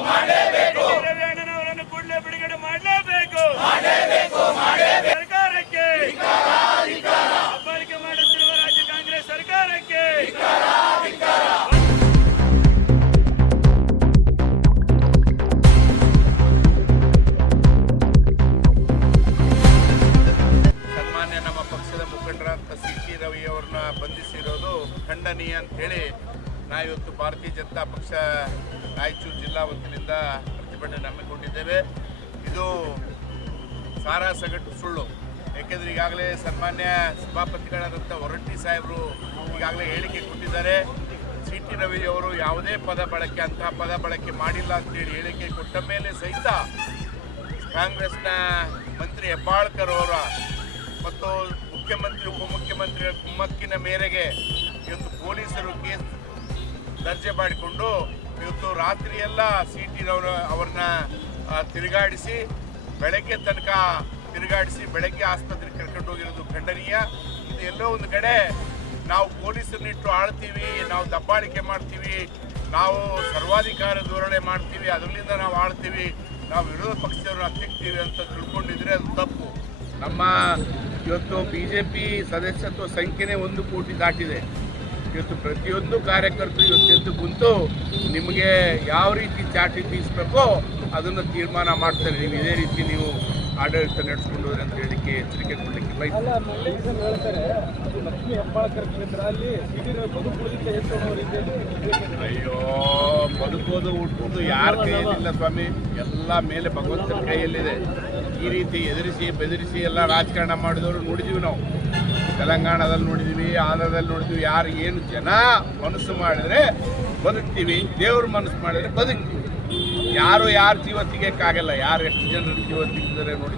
ವೆಂಕಟರಮಣನವರನ್ನು ಕೂಡಲೇ ಬಿಡುಗಡೆ ಮಾಡಲೇಬೇಕು. ಸರ್ಕಾರಕ್ಕೆ. ಅಪ್ಪಳಿಕೆ ಮಾಡುತ್ತಿರುವ ರಾಜ್ಯ ಕಾಂಗ್ರೆಸ್ ಸರ್ಕಾರಕ್ಕೆ. ಸನ್ಮಾನ್ಯ ನಮ್ಮ ಪಕ್ಷದ ಮುಖಂಡರಾದ ಸಿ ಟಿ ರವಿ ಅವ್ರನ್ನ ಬಂಧಿಸಿರೋದು ಖಂಡನೀಯ ಅಂತ ಹೇಳಿ ನಾವಿವತ್ತು ಭಾರತೀಯ ಜನತಾ ಪಕ್ಷ ರಾಯಚೂರು ಜಿಲ್ಲಾ ವತಿಯಿಂದ ಪ್ರತಿಭಟನೆ ಹಮ್ಮಿಕೊಂಡಿದ್ದೇವೆ. ಇದು ಸಾರಾ ಸಗಟು ಸುಳ್ಳು. ಏಕೆಂದರೆ ಈಗಾಗಲೇ ಸನ್ಮಾನ್ಯ ಸಭಾಪತಿಗಳಾದಂಥ ಹೊರಟ್ಟಿ ಸಾಹೇಬರು ಈಗಾಗಲೇ ಹೇಳಿಕೆ ಕೊಟ್ಟಿದ್ದಾರೆ. ಸಿ ಟಿ ರವಿ ಅವರು ಯಾವುದೇ ಪದ ಬಳಕೆ ಅಂತಹ ಪದ ಬಳಕೆ ಮಾಡಿಲ್ಲ ಅಂತೇಳಿ ಹೇಳಿಕೆ ಕೊಟ್ಟ ಮೇಲೆ ಸಹಿತ ಕಾಂಗ್ರೆಸ್ನ ಮಂತ್ರಿ ಹೆಬ್ಬಾಳ್ಕರ್ ಅವರ ಮತ್ತು ಮುಖ್ಯಮಂತ್ರಿ, ಉಪಮುಖ್ಯಮಂತ್ರಿಗಳ ಕುಮ್ಮಕ್ಕಿನ ಮೇರೆಗೆ ಇವತ್ತು ಪೊಲೀಸರು ಕೇಸ್ ದರ್ಜೆ ಮಾಡಿಕೊಂಡು ಇವತ್ತು ರಾತ್ರಿ ಎಲ್ಲ ಸಿ ಟಿ ಅವ್ರನ್ನ ತಿರುಗಾಡಿಸಿ, ಬೆಳಗ್ಗೆ ತನಕ ತಿರುಗಾಡಿಸಿ ಬೆಳಗ್ಗೆ ಆಸ್ಪತ್ರೆಗೆ ಕರ್ಕೊಂಡು ಹೋಗಿರೋದು ಖಂಡನೀಯ. ಇದು ಎಲ್ಲೋ ಒಂದು ಕಡೆ ನಾವು ಪೊಲೀಸರನ್ನಿಟ್ಟು ಆಳ್ತೀವಿ, ನಾವು ದಬ್ಬಾಳಿಕೆ ಮಾಡ್ತೀವಿ, ನಾವು ಸರ್ವಾಧಿಕಾರ ಧೋರಣೆ ಮಾಡ್ತೀವಿ ಅದರಿಂದ ನಾವು ಆಳ್ತೀವಿ, ನಾವು ವಿರೋಧ ಪಕ್ಷದವ್ರನ್ನ ಹತ್ತಿಕ್ತೀವಿ ಅಂತ ತಿಳ್ಕೊಂಡಿದ್ರೆ ಅದು ತಪ್ಪು. ನಮ್ಮ ಇವತ್ತು ಬಿ ಜೆ ಪಿ ಸದಸ್ಯತ್ವ ಸಂಖ್ಯೆನೇ ಒಂದು ಕೋಟಿ ದಾಟಿದೆ. ಇವತ್ತು ಪ್ರತಿಯೊಂದು ಕಾರ್ಯಕರ್ತರು ಇವತ್ತು ಎದ್ದು ಕುಂತು ನಿಮಗೆ ಯಾವ ರೀತಿ ಚಾಟಿ ತೀರಿಸಬೇಕೋ ಅದನ್ನು ತೀರ್ಮಾನ ಮಾಡ್ತಾರೆ. ನೀವು ಇದೇ ರೀತಿ ನೀವು ಆಡಳಿತ ನಡೆಸ್ಕೊಂಡು ಹೋದ್ರಿ ಅಂತ ಹೇಳಿಕೆ ಎಚ್ಚರಿಕೆ ಕೊಡಲಿಕ್ಕೆ ಬಯಸ್ತೀನಿ. ಅಲ್ಲ ಮಲ್ಲೇಶ್ವರ ಹೇಳ್ತಾರೆ ಅದು ಲಕ್ಷ್ಮೀ ಹೆಬ್ಬಾಳ್ಕರ್ ಅಲ್ಲಿ ಸಿಟಿನ ಬದುಕುಳಿದಿದ್ದ ಹೆಚ್ಚು ರೀತಿಯಲ್ಲಿ ಅಯ್ಯೋ ಬದುಕೋದು ಹುಟ್ಟುವುದು ಯಾರ ಕೈಯಲ್ಲಿಲ್ಲ ಸ್ವಾಮಿ? ಎಲ್ಲ ಮೇಲೆ ಭಗವಂತನ ಕೈಯಲ್ಲಿದೆ. ಈ ರೀತಿ ಎದುರಿಸಿ, ಬೆದರಿಸಿ ಎಲ್ಲ ರಾಜಕಾರಣ ಮಾಡಿದವರು ನೋಡಿದೀವಿ ನಾವು. ತೆಲಂಗಾಣದಲ್ಲಿ ನೋಡಿದೀವಿ, ಆಂಧ್ರದಲ್ಲಿ ನೋಡಿದ್ವಿ. ಯಾರು ಏನು ಜನ ಮನಸ್ಸು ಮಾಡಿದ್ರೆ ಬದುಕ್ತೀವಿ. ದೇವ್ರ ಮನಸ್ಸು ಮಾಡಿದ್ರೆ ಬದುಕ್ತೀವಿ. ಯಾರು ಯಾರು ಜೀವ ತೆಗಿಯಕ್ಕಾಗಲ್ಲ. ಯಾರು ಎಷ್ಟು ಜನರು ಜೀವ ತೆಗಿತಾರೆ ನೋಡಿ.